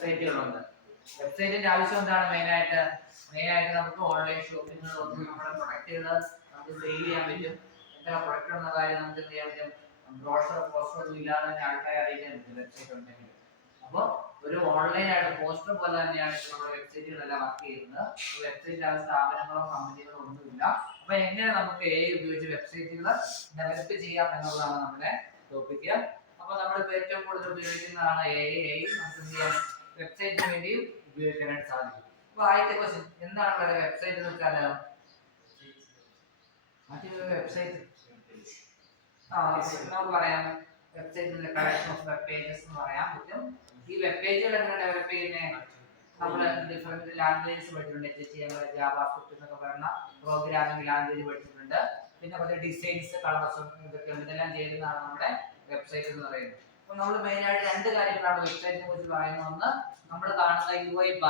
വെബ്സൈറ്റുകളുണ്ട്. വെബ്സൈറ്റിന്റെ ആവശ്യം എന്താണ്? മെയിനായിട്ട് നമുക്ക് ഓൺലൈൻ ഷോപ്പിങ്ങുകളൊന്നും നമ്മുടെ പ്രൊഡക്റ്റുകൾ നമുക്ക് സെയിൽ ചെയ്യാൻ പറ്റും. എത്ര പ്രൊഡക്റ്റ് ഉള്ള കാര്യം നമുക്ക് എന്ത് ചെയ്യാൻ പറ്റും? ബ്രോഷർ പോസ്റ്റർ ഒന്നും ഇല്ലാതെ തന്നെ ആൾക്കാരെ അറിയിക്കാൻ പറ്റും വെബ്സൈറ്റ് ഉണ്ടെങ്കിൽ. അപ്പോൾ ഒരു ഓൺലൈനായിട്ട് പോസ്റ്റർ പോലെ തന്നെയാണ് നമ്മുടെ വെബ്സൈറ്റുകളെല്ലാം വർക്ക് ചെയ്യുന്നത്. വെബ്സൈറ്റ് സ്ഥാപനങ്ങളോ കമ്പനികളോ ഒന്നുമില്ല. അപ്പൊ എങ്ങനെ നമുക്ക് AI ഉപയോഗിച്ച് വെബ്സൈറ്റുകൾ ഡെവലപ്പ് ചെയ്യാം എന്നുള്ളതാണ് നമ്മുടെ ടോപ്പിക്ക്. അപ്പൊ നമ്മളിപ്പോൾ ഏറ്റവും കൂടുതൽ ഉപയോഗിക്കുന്നതാണ് AI. നമുക്ക് എന്ത് ചെയ്യാം? വെബ്സൈറ്റിന് വേണ്ടിയും ഉപയോഗിക്കാനായിട്ട് സാധിക്കും. അപ്പൊ ആദ്യത്തെ ക്വസ്റ്റ്യൻ എന്താണ് പറയുക? വെബ്സൈറ്റ് എന്ന് വെച്ചാൽ വെബ്സൈറ്റ് നമുക്ക് പറയാം. വെബ്സൈറ്റിന്റെ കളക്ഷൻ ഓഫ് വെബ് പേജസ് എന്ന് പറയാൻ പറ്റും. ഈ വെബ് പേജുകൾ എങ്ങനെ ഡെവലപ്പ് ചെയ്യുന്നത്? നമ്മൾ ഡിഫറെന്റ് ലാംഗ്വേജസ് പഠിച്ചിട്ടുണ്ട്. HTML, JavaScript എന്നൊക്കെ പറയുന്ന പ്രോഗ്രാമിംഗ് ലാംഗ്വേജ് പഠിച്ചിട്ടുണ്ട്. പിന്നെ കുറച്ച് ഡിസൈൻസ്, കളേഴ്സും ഇതെല്ലാം ചെയ്യുന്നതാണ് നമ്മുടെ വെബ്സൈറ്റ് എന്ന് പറയുന്നത്. അപ്പോൾ നമ്മൾ മെയിനായിട്ട് രണ്ട് കാര്യങ്ങളാണ് വെബ്സൈറ്റിനെ കുറിച്ച് പറയുന്നത്. ഒന്ന് നമ്മൾ കാണുന്ന UI